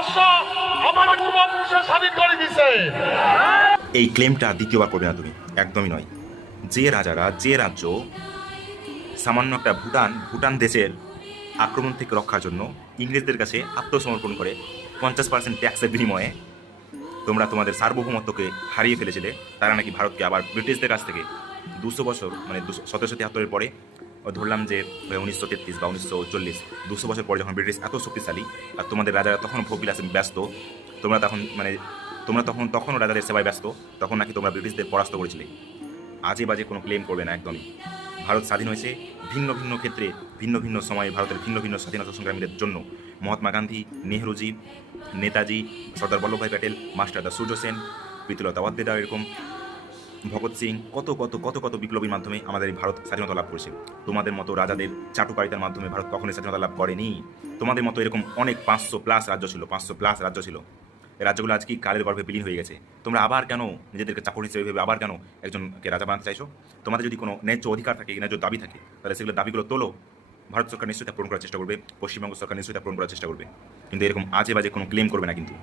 ভারতবর্ষ আমার পূর্বপুরুষে স্বাধীন করে দিছে। এই ক্লেমটা দ্বিতীয়বার করবে না তুমি, একদমই নয়। যে রাজারা, যে রাজ্য সামান্য একটা ভুটান দেশের আক্রমণ থেকে রক্ষার জন্য ইংরেজদের কাছে আত্মসমর্পণ করে 50% ট্যাক্সের বিনিময়ে তোমরা তোমাদের সার্বভৌমত্বকে হারিয়ে ফেলেছিলে, তারা নাকি ভারতকে আবার ব্রিটিশদের কাছ থেকে 200 বছর, মানে 1773 পরে ধরলাম যে 1933 বা 1940, 200 বছর পরে যখন ব্রিটিশ এত শক্তিশালী আর তোমাদের রাজারা তখন ভোগবিলাসে ব্যস্ত, তোমরা তখন মানে তোমরা তখনও রাজাদের সেবায় ব্যস্ত, তখন নাকি তোমরা ব্রিটিশদের পরাস্ত করেছিলে। আজে বাজে কোনো ক্লেম করবে না একদমই। ভারত স্বাধীন হয়েছে ভিন্ন ভিন্ন ক্ষেত্রে, ভিন্ন ভিন্ন সময়ে ভারতের ভিন্ন ভিন্ন স্বাধীনতা সংগ্রামীদের জন্য। মহাত্মা গান্ধী, নেহরুজি, নেতাজি, সর্দার বল্লভভাই প্যাটেল, মাস্টারদা সূর্য সেন, প্রীতিলতা ওয়াদ্দেদার, এরকম ভগৎ সিং, কত কত কত কত বিপ্লবীর মাধ্যমে আমাদের এই ভারত স্বাধীনতা লাভ করেছে। তোমাদের মতো রাজাদের চাটুকারিতার মাধ্যমে ভারত কখনোই স্বাধীনতা লাভ করেনি। তোমাদের মতো এরকম অনেক 500+ রাজ্য ছিল, 500+ রাজ্য ছিল। এই রাজ্যগুলো আজকে কালের গর্ভে বিলীন হয়ে গেছে। তোমরা আবার কেন নিজেদেরকে চাকর হিসেবে ভেবে আবার কেন একজনকে রাজা বানাতে চাইছো? তোমাদের যদি কোনো ন্যায্য অধিকার থাকে, ন্যায্য দাবি থাকে, তাহলে সেগুলো দাবিগুলো তোলো। ভারত সরকার নিশ্চয়ই তা পূরণ করার চেষ্টা করবে, পশ্চিমবঙ্গ সরকার নিশ্চয়ই তা পূরণ করার চেষ্টা করবে, কিন্তু এরকম আজে বাজে কোনো ক্লেম করবে না কিন্তু।